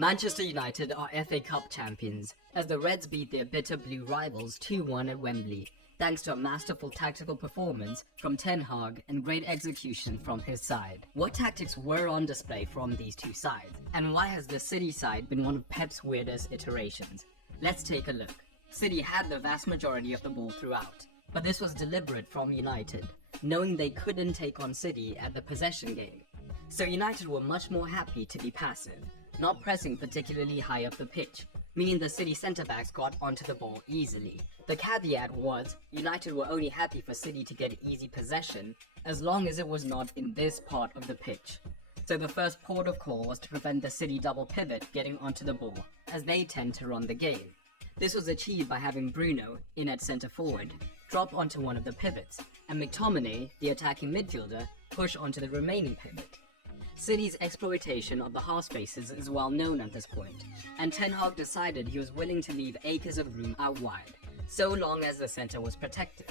Manchester United are FA Cup champions, as the Reds beat their bitter blue rivals 2-1 at Wembley, thanks to a masterful tactical performance from Ten Hag and great execution from his side. What tactics were on display from these two sides, and why has the City side been one of Pep's weirdest iterations? Let's take a look. City had the vast majority of the ball throughout, but this was deliberate from United, knowing they couldn't take on City at the possession game. So United were much more happy to be passive, not pressing particularly high up the pitch, meaning the City centre-backs got onto the ball easily. The caveat was, United were only happy for City to get easy possession, as long as it was not in this part of the pitch. So the first port of call was to prevent the City double pivot getting onto the ball, as they tend to run the game. This was achieved by having Bruno, in at centre forward, drop onto one of the pivots, and McTominay, the attacking midfielder, push onto the remaining pivot. City's exploitation of the half spaces is well known at this point, and Ten Hag decided he was willing to leave acres of room out wide, so long as the centre was protected.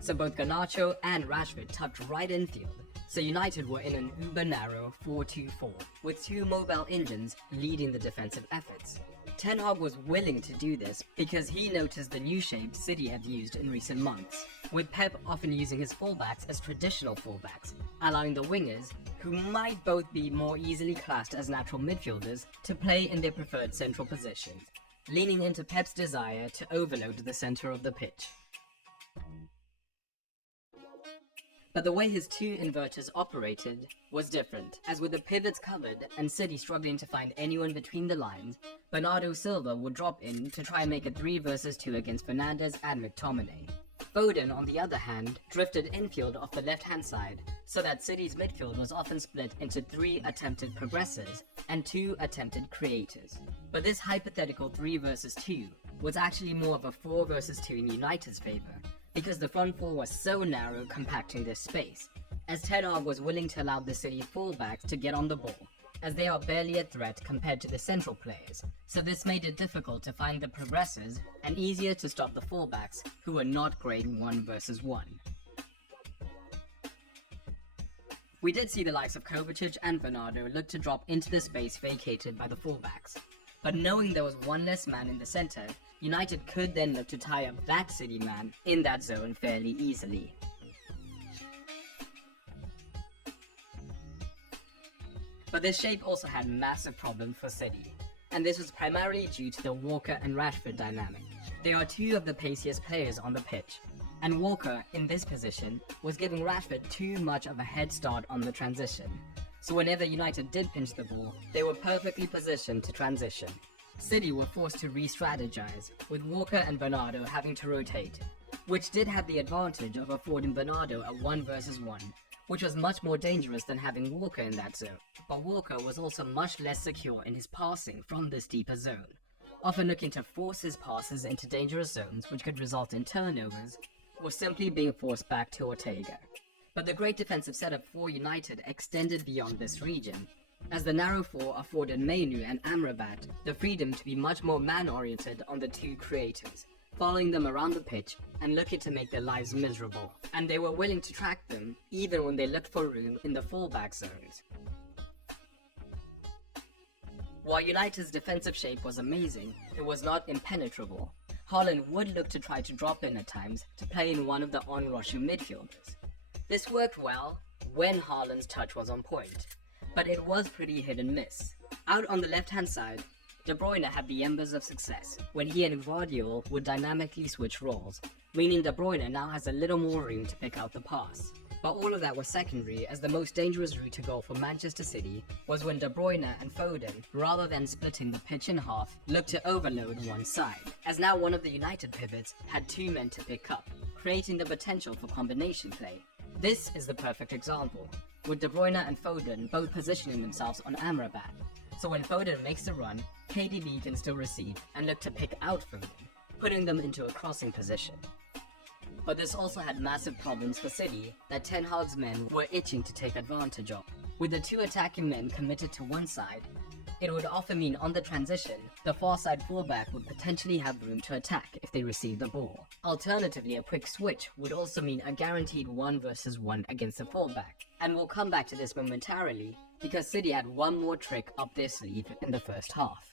So both Garnacho and Rashford tucked right infield, so United were in an uber-narrow 4-2-4, with two mobile engines leading the defensive efforts. Ten Hag was willing to do this because he noticed the new shape City have used in recent months, with Pep often using his fullbacks as traditional fullbacks, allowing the wingers, who might both be more easily classed as natural midfielders, to play in their preferred central positions, leaning into Pep's desire to overload the centre of the pitch. But the way his two inverters operated was different, as with the pivots covered and City struggling to find anyone between the lines, Bernardo Silva would drop in to try and make a 3 versus 2 against Fernandes and McTominay. Foden, on the other hand, drifted infield off the left-hand side, so that City's midfield was often split into 3 attempted progressors and 2 attempted creators. But this hypothetical 3 versus 2 was actually more of a 4 versus 2 in United's favour, because the front four was so narrow compacting this space, as Ten Hag was willing to allow the City fullbacks to get on the ball, as they are barely a threat compared to the central players, so this made it difficult to find the progressors and easier to stop the fullbacks, who were not great 1 versus 1. We did see the likes of Kovacic and Bernardo look to drop into the space vacated by the fullbacks, but knowing there was one less man in the centre, United could then look to tie up that City man in that zone fairly easily. But this shape also had massive problems for City, and this was primarily due to the Walker and Rashford dynamic. They are two of the paciest players on the pitch, and Walker, in this position, was giving Rashford too much of a head start on the transition. So whenever United did pinch the ball, they were perfectly positioned to transition. City were forced to re-strategize, with Walker and Bernardo having to rotate, which did have the advantage of affording Bernardo a 1 versus 1, which was much more dangerous than having Walker in that zone. But Walker was also much less secure in his passing from this deeper zone, often looking to force his passes into dangerous zones which could result in turnovers, or simply being forced back to Ortega. But the great defensive setup for United extended beyond this region, as the narrow four afforded Mainu and Amrabat the freedom to be much more man-oriented on the two creators, following them around the pitch and looking to make their lives miserable, and they were willing to track them even when they looked for room in the fullback zones. While United's defensive shape was amazing, it was not impenetrable. Haaland would look to try to drop in at times to play in one of the on-rushing midfielders. This worked well when Haaland's touch was on point, but it was pretty hit and miss. Out on the left-hand side, De Bruyne had the embers of success when he and Guardiola would dynamically switch roles, meaning De Bruyne now has a little more room to pick out the pass. But all of that was secondary, as the most dangerous route to goal for Manchester City was when De Bruyne and Foden, rather than splitting the pitch in half, looked to overload one side, as now one of the United pivots had 2 men to pick up, creating the potential for combination play. This is the perfect example, with De Bruyne and Foden both positioning themselves on Amrabat, so when Foden makes the run, KDB can still receive and look to pick out Foden, putting them into a crossing position. But this also had massive problems for City that Ten Hag's men were itching to take advantage of. With the 2 attacking men committed to one side, it would often mean on the transition, the far side fullback would potentially have room to attack if they received the ball. Alternatively, a quick switch would also mean a guaranteed 1 versus 1 against the fullback. And we'll come back to this momentarily, because City had one more trick up their sleeve in the first half.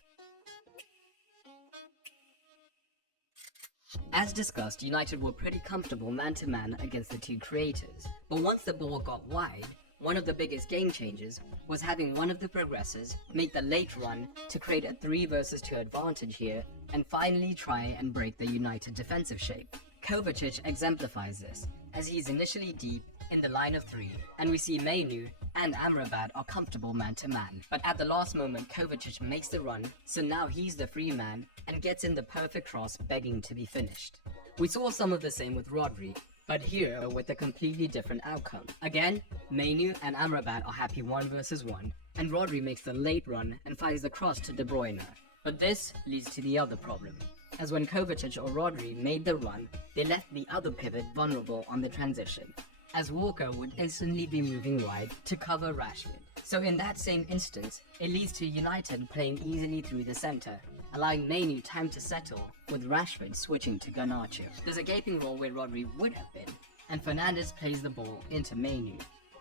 As discussed, United were pretty comfortable man-to-man against the two creators, but once the ball got wide, one of the biggest game changers was having one of the progressors make the late run to create a 3 versus 2 advantage here and finally try and break the United defensive shape. Kovacic exemplifies this, as he's initially deep in the line of 3, and we see Mainu and Amrabat are comfortable man-to-man. But at the last moment, Kovacic makes the run, so now he's the free man and gets in the perfect cross begging to be finished. We saw some of the same with Rodri, but here with a completely different outcome. Again, Mainu and Amrabat are happy 1 versus 1, and Rodri makes the late run and fires the cross to De Bruyne. But this leads to the other problem, as when Kovacic or Rodri made the run, they left the other pivot vulnerable on the transition, as Walker would instantly be moving wide to cover Rashford. So in that same instance, it leads to United playing easily through the centre, allowing Mainu time to settle, with Rashford switching to Garnacho. There's a gaping role where Rodri would have been, and Fernandes plays the ball into Mainu.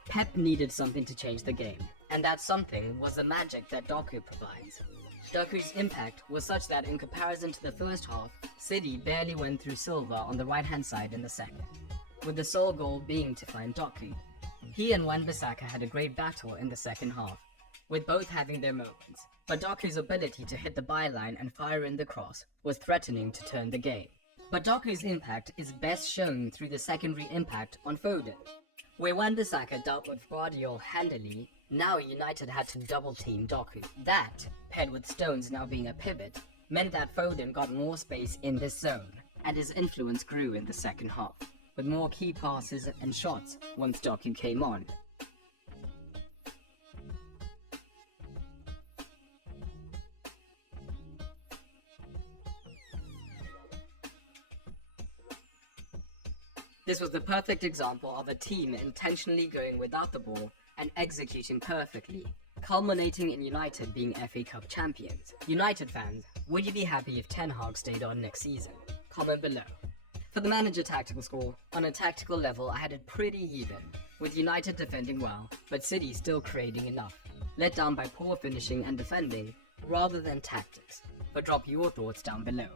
Pep needed something to change the game, and that something was the magic that Doku provides. Doku's impact was such that in comparison to the first half, City barely went through Silva on the right-hand side in the second, with the sole goal being to find Doku. He and Wan-Bissaka had a great battle in the second half, with both having their moments, but Doku's ability to hit the byline and fire in the cross was threatening to turn the game. But Doku's impact is best shown through the secondary impact on Foden, where Wan-Bissaka dealt with Guardiola handily. Now United had to double team Doku. That, paired with Stones now being a pivot, meant that Foden got more space in this zone, and his influence grew in the second half, with more key passes and shots once Doku came on. This was the perfect example of a team intentionally going without the ball and executing perfectly, culminating in United being FA Cup champions. United fans, would you be happy if Ten Hag stayed on next season? Comment below. For the manager tactical score, on a tactical level I had it pretty even, with United defending well, but City still creating enough, let down by poor finishing and defending rather than tactics. But drop your thoughts down below.